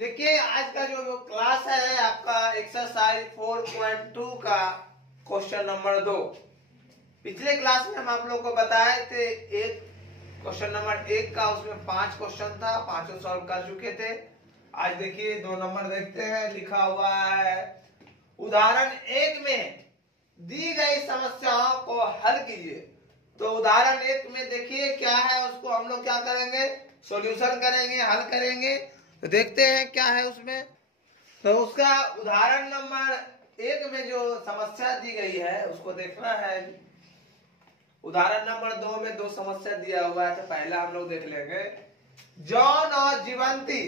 देखिए आज का जो क्लास है आपका एक्सरसाइज 4.2 का क्वेश्चन नंबर 2। पिछले क्लास में हम आप लोग को बताए थे एक क्वेश्चन नंबर 1 का, उसमें 5 क्वेश्चन था, पांचों सॉल्व कर चुके थे। आज देखिए 2 नंबर देखते हैं। लिखा हुआ है उदाहरण 1 में दी गई समस्याओं को हल कीजिए। तो उदाहरण 1 में देखिए क्या है, उसको हम लोग क्या करेंगे, सॉल्यूशन करेंगे, हल करेंगे। तो देखते हैं क्या है उसमें। तो उसका उदाहरण नंबर 1 में जो समस्या दी गई है उसको देखना है। उदाहरण नंबर 2 में 2 समस्या दिया हुआ है, तो पहला हम लोग देख लेंगे। जॉन और जीवंती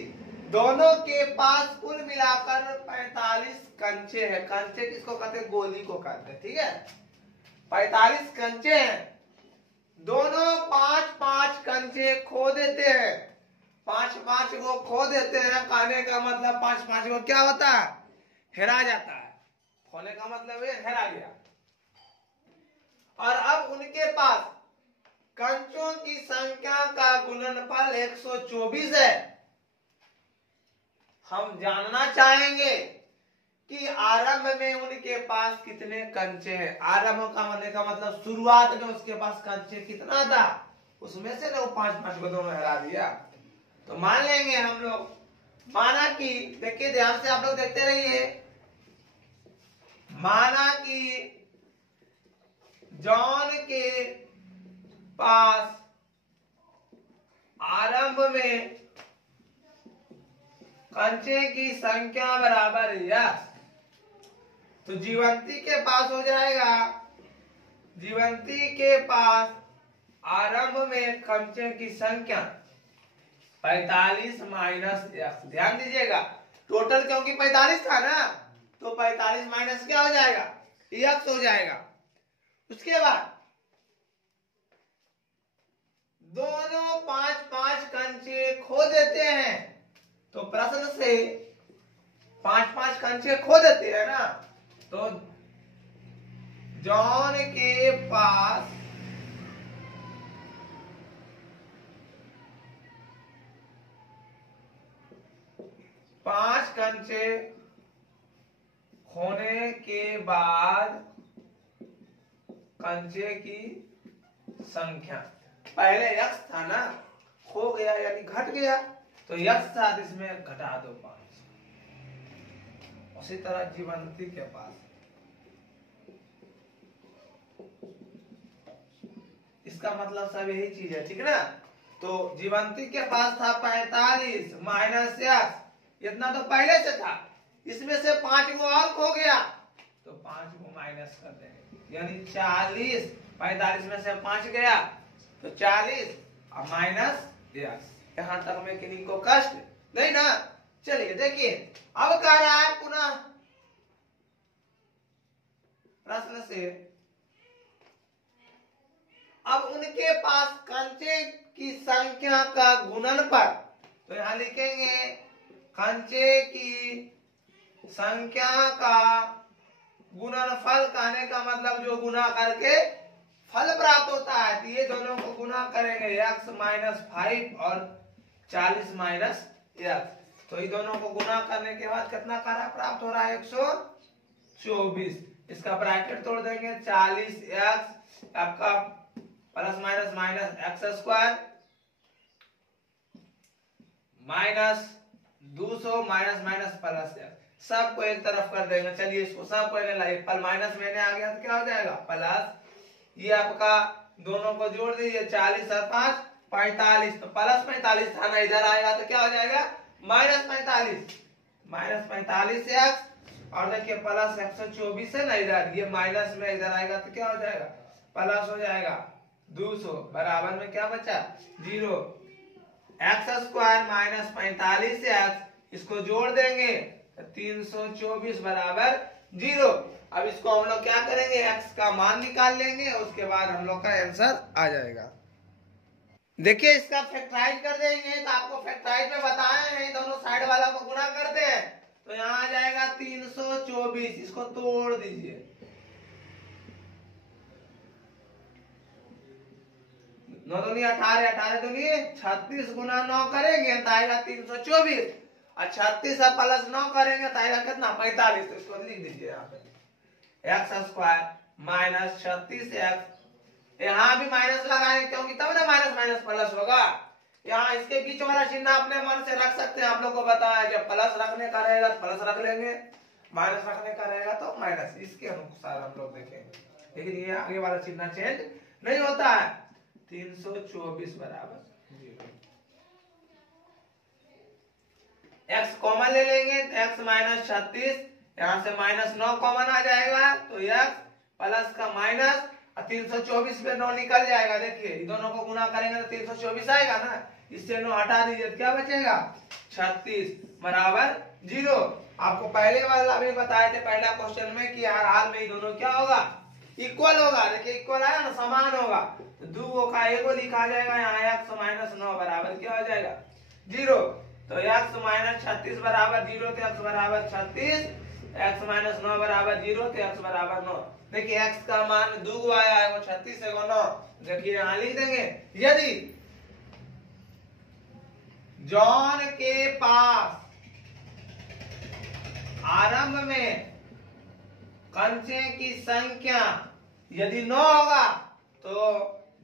दोनों के पास कुल मिलाकर 45 कंचे हैं। कंचे किसको कहते हैं? गोली को कहते हैं, ठीक है। 45 कंचे हैं, दोनों 5-5 कंचे खो देते हैं। 5-5 को खो देते हैं, कहने का मतलब 5-5 को क्या होता है? हेरा जाता है। खोने का मतलब है हेरा गया। और अब उनके पास कंचों की संख्या का गुणनफल 124 है। हम जानना चाहेंगे कि आरंभ में उनके पास कितने कंचे हैं। आरंभ का होने का मतलब शुरुआत में उसके पास कंचे कितना था, उसमें से ना वो 5-5 को दोनों हरा दिया। तो मान लेंगे हम लोग, माना कि देखिए ध्यान से आप लोग देखते रहिए। माना कि जॉन के पास आरंभ में कंचे की संख्या बराबर यस, तो जीवंती के पास हो जाएगा, जीवंती के पास आरंभ में कंचे की संख्या 45 माइनस एक्स। ध्यान दीजिएगा, टोटल क्योंकि 45 था ना, तो 45 माइनस क्या हो जाएगा? एक्स हो जाएगा। उसके बाद दोनों 5-5 कंचे खो देते हैं। तो प्रश्न से 5-5 कंचे खो देते हैं ना, तो जॉन के पास पांच कंचे खोने के बाद कंचे की संख्या, पहले यक्स था ना, खो गया यानी घट गया, तो यक्स था, इसमें घटा दो 5। उसी तरह जीवंती के पास, इसका मतलब सब यही चीज है, ठीक है ना। तो जीवंती के पास था 45 माइनस एक्स, इतना तो पहले से था, इसमें से 5 को और खो गया, तो 5 को माइनस कर देंगे, यानी 40। 45 में से 5 गया तो 40 और माइनस एक्स। यहां तक में किन्हीं को कष्ट नहीं ना। चलिए देखिए, अब कह रहा है पुनः प्रश्न से, अब उनके पास कंचे की संख्या का गुणनफल, तो यहां लिखेंगे कंचे की संख्या का गुणनफल, कहने का मतलब जो गुना करके फल प्राप्त होता है। तो ये दोनों को गुना करेंगे, x माइनस 5 और 40 माइनस एक्स। तो ये दोनों को गुना करने के बाद कितना कार्य प्राप्त हो रहा है? 124। इसका ब्रैकेट तोड़ देंगे, 40x आपका plus minus minus x square minus 200 minus minus plus x, सबको एक तरफ कर देंगे। चलिए इसको सबको पल माइनस मैंने आ गया तो क्या हो जाएगा? प्लस, ये आपका दोनों को जोड़ दीजिए, 40 और 5 45, तो प्लस 45 था ना, इधर आएगा तो क्या हो जाएगा? माइनस 45, माइनस 45 एक्स, और देखिए प्लस 124 है ना इधर, ये माइनस में इधर आएगा तो क्या हो जाएगा? प्लस हो जाएगा 200, बराबर में क्या बचा? 0। एक्स स्क्वायर माइनस 45 एक्स, इसको जोड़ देंगे तो 324 बराबर 0। अब इसको हम लोग क्या करेंगे? एक्स का मान निकाल लेंगे, उसके बाद हम लोग का आंसर आ जाएगा। देखिए इसका फैक्टराइज कर देंगे, तो आपको फैक्टराइज में बताए हैं दोनों साइड वाला को गुणा करते हैं, तो यहाँ आ जाएगा 324। इसको तोड़ दीजिए, 9 दूनी 18, 18 दूनी 36 गुना 9 करेंगे तो आएगा 324, और 36 अब प्लस 9 करेंगे तो आएगा कितना 45। तो इसको लिख दीजिए यहाँ पे एक्स स्क्वायर माइनस 36x। यहाँ भी माइनस लगाएंगे क्योंकि तब ना माइनस माइनस प्लस होगा। यहाँ इसके बीच वाला चिन्ह अपने मन से रख सकते हैं, आप लोग को बताया जब प्लस रखने का रहेगा तो प्लस रख लेंगे, माइनस रखने का रहेगा तो माइनस, इसके अनुसार हम लोग देखेंगे। लेकिन ये आगे वाला चिन्ह चेंज नहीं होता है। 324 बराबर 0। x कॉमन ले लेंगे तो x माइनस 36, यहाँ से माइनस 9 कॉमन आ जाएगा तो x प्लस का माइनस 324 पे 9 निकल जाएगा। देखिए दोनों को गुना करेंगे तो 324 आएगा ना, इससे 9 हटा दीजिए तो क्या बचेगा 36 बराबर 0। आपको पहले वाला भी बताए थे पहला क्वेश्चन में कि हर हाल में ये दोनों क्या होगा इक्वल होगा। देखिए इक्वल आया ना, समान होगा तो दो का एगो लिखा जाएगा, यहाँ x माइनस 9 बराबर क्या हो जाएगा 0। तो x माइनस 36 बराबर 0 तो x बराबर 36, x माइनस 9 बराबर 0 तो x बराबर 9। देखिए x का मान दो आया है, वो 36 है वो 9। देखिए यहाँ लिख देंगे यदि जॉन के पास आरंभ में कंचे की संख्या यदि 9 होगा तो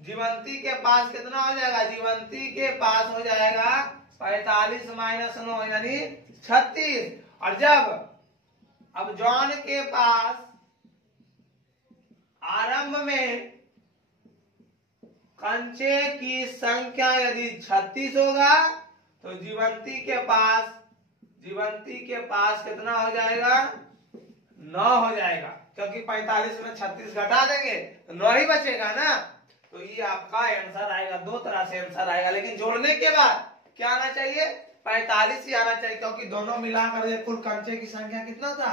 जीवंती के पास कितना हो जाएगा, जीवंती के पास हो जाएगा 45 माइनस 9 यानी 36। और जब अब जॉन के पास आरंभ में कंचे की संख्या यदि 36 होगा तो जीवंती के पास कितना हो जाएगा 9 हो जाएगा, क्योंकि 45 में 36 घटा देंगे तो 9 ही बचेगा ना। तो ये आपका आंसर आएगा, दो तरह से आंसर आएगा, लेकिन जोड़ने के बाद क्या आना चाहिए 45 ही आना चाहिए, क्योंकि दोनों मिलाकर कुल कंचे की संख्या कितना था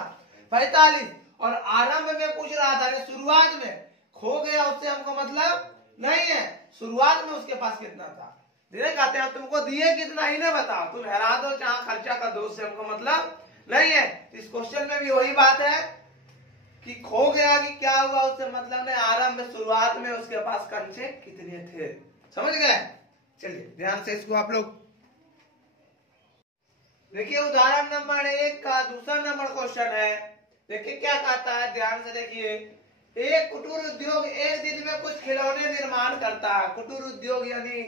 45। और आरंभ में पूछ रहा था, शुरुआत में खो गया उससे हमको मतलब नहीं है, शुरुआत में उसके पास कितना था। धीरे कहते हैं तुमको दिए कितना ही ना बताओ, तुम हरा दो चाहे खर्चा कर दो, उससे हमको मतलब नहीं है। इस क्वेश्चन में भी वही बात है कि खो गया कि क्या हुआ उससे मतलब नहीं, आरंभ में शुरुआत में उसके पास कंचे कितने थे, समझ गए। चलिए ध्यान से इसको आप लोग देखिए। उदाहरण नंबर 1 का दूसरा नंबर क्वेश्चन है। देखिए क्या कहता है, ध्यान से देखिए। एक कुटीर उद्योग एक दिन में कुछ खिलौने निर्माण करता है। कुटीर उद्योग यानी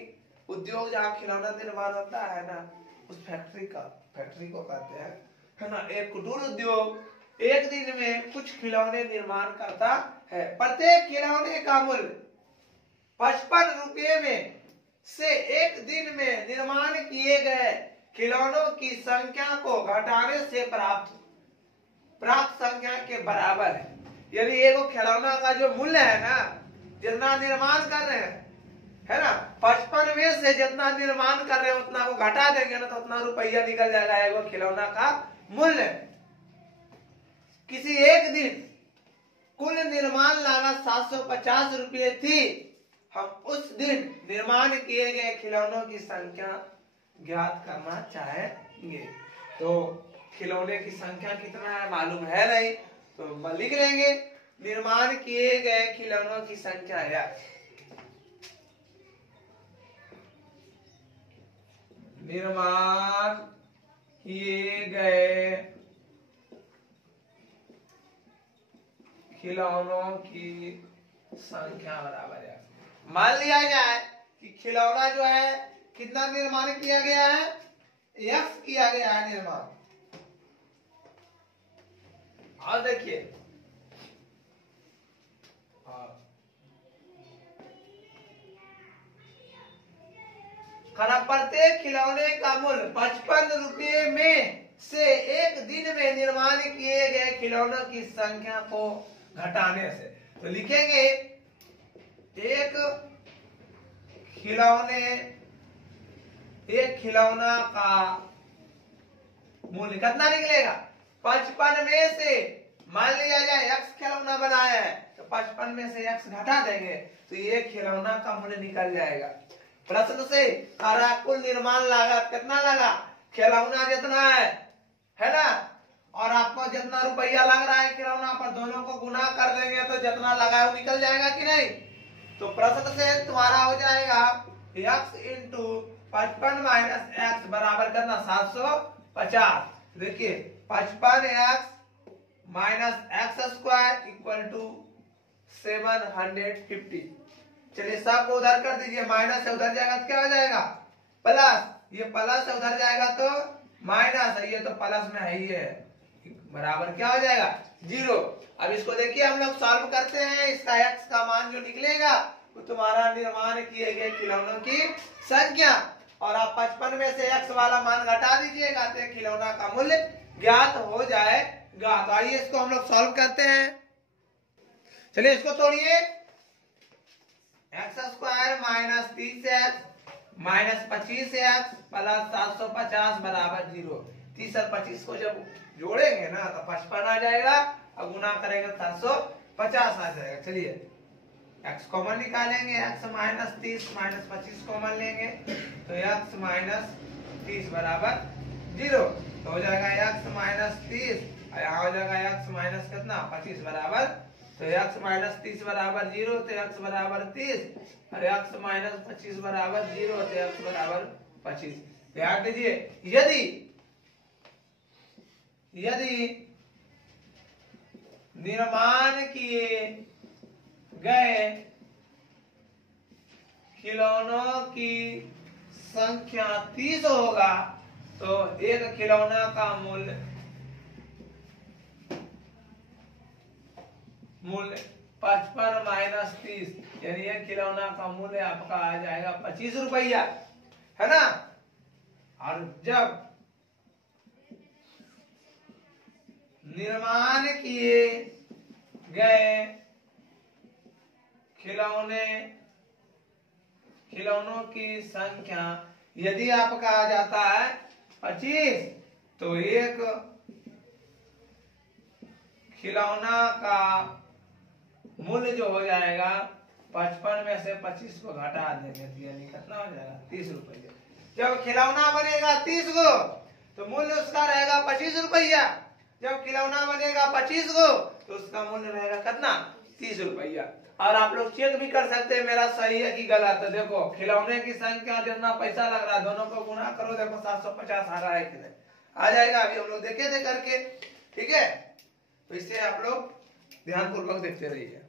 उद्योग जहाँ खिलौना निर्माण होता है ना, उस फैक्ट्री को कहते हैं, है ना। एक कुटीर उद्योग एक दिन में कुछ खिलौने निर्माण करता है। प्रत्येक खिलौने का मूल्य 55 रुपये में से एक दिन में निर्माण किए गए खिलौनों की संख्या को घटाने से प्राप्त संख्या के बराबर है। यानी एक खिलौना का जो मूल्य है ना, जितना निर्माण कर रहे हैं, है ना, 55 में से जितना निर्माण कर रहे हैं उतना को घटा देंगे ना तो उतना रुपया निकल जाएगा एक खिलौना का मूल्य। किसी एक दिन कुल निर्माण लागत 750 रुपये थी। हम उस दिन निर्माण किए गए खिलौनों की संख्या ज्ञात करना चाहेंगे। तो खिलौने की संख्या कितना है मालूम है नहीं, तो लिख लेंगे निर्माण किए गए खिलौनों की संख्या है। निर्माण किए गए खिलौनों की संख्या बराबर है। मान लिया जाए कि खिलौना जो है कितना निर्माण किया गया है, x किया गया है निर्माण। और देखिए प्रत्येक खिलौने का मूल्य 55 रुपये में से एक दिन में निर्माण किए गए खिलौनों की संख्या को घटाने से। तो लिखेंगे एक खिलौना का मूल्य कितना निकलेगा 55 में से, मान लिया जाए x खिलौना बनाया है तो 55 में से x घटा देंगे तो ये खिलौना का मूल्य निकल जाएगा। प्रश्न से सारा कुल निर्माण लागत कितना लगा, खिलौना जितना है ना, और आपको जितना रुपया लग रहा है खिलौना पर दोनों को गुना कर देंगे तो जितना लगा है वो निकल जाएगा कि नहीं। तो प्रश्न से तुम्हारा हो जाएगा x इंटू 55 माइनस x बराबर करना 50। देखिए 55x माइनस एक्स स्क्वायर इक्वल टू 750। चलिए सबको उधर कर दीजिए, माइनस से उधर जाएगा तो क्या हो जाएगा प्लस, ये प्लस से उधर जाएगा तो माइनस, ये तो प्लस में है ही है, बराबर क्या हो जाएगा 0। अब इसको देखिए हम लोग सॉल्व करते हैं, इसका x का मान जो निकलेगा वो तुम्हारा निर्माण किए गए खिलौनों की संख्या, और आप 55 में से x वाला मान घटा दीजिएगा तो खिलौना का मूल्य ज्ञात हो जाएगा। तो आइए इसको हम लोग सॉल्व करते हैं। चलिए इसको तोड़िए, x square minus 30x minus 25x plus 750 बराबर 0। 30 और 25 को जब जोड़ेंगे ना तो 55 आ जाएगा, और गुना करेंगे 750 आ जाएगा। चलिए x कॉमन निकालेंगे, x माइनस 30 माइनस 25 कॉमन लेंगे तो x माइनस 30 बराबर 0। तो हो जाएगा x माइनस 30, यहाँ हो जाएगा x माइनस कितना 25 बराबर, तो x माइनस 30 बराबर 0, तो x बराबर 30, और x माइनस 25 बराबर 0, तो x बराबर 25। ध्यान दीजिए, यदि निर्माण किए गए खिलौनों की संख्या 30 होगा तो एक खिलौना का मूल्य 55 माइनस 30, यानी एक खिलौना का मूल्य आपका आ जाएगा 25 रुपया, है ना। और जब निर्माण किए गए खिलौनों की संख्या यदि आपका आ जाता है 25, तो एक खिलौना का मूल्य जो हो जाएगा 55 में से 25 को घटा देंगे, यानी कितना हो जाएगा 30 रुपया। जब खिलौना बनेगा 30 को तो मूल्य उसका रहेगा 25 रुपया, जब खिलौना बनेगा 25 को तो उसका मूल्य रहेगा कितना 30 रुपया। और आप लोग चेक भी कर सकते हैं मेरा सही है कि गलत है। देखो खिलौने की संख्या जितना पैसा लग रहा है दोनों को गुना करो, देखो 750 आ रहा है कि नहीं, आ जाएगा। अभी हम लोग देखे थे करके, ठीक है। तो इससे आप लोग ध्यान पूर्वक देखते रहिए।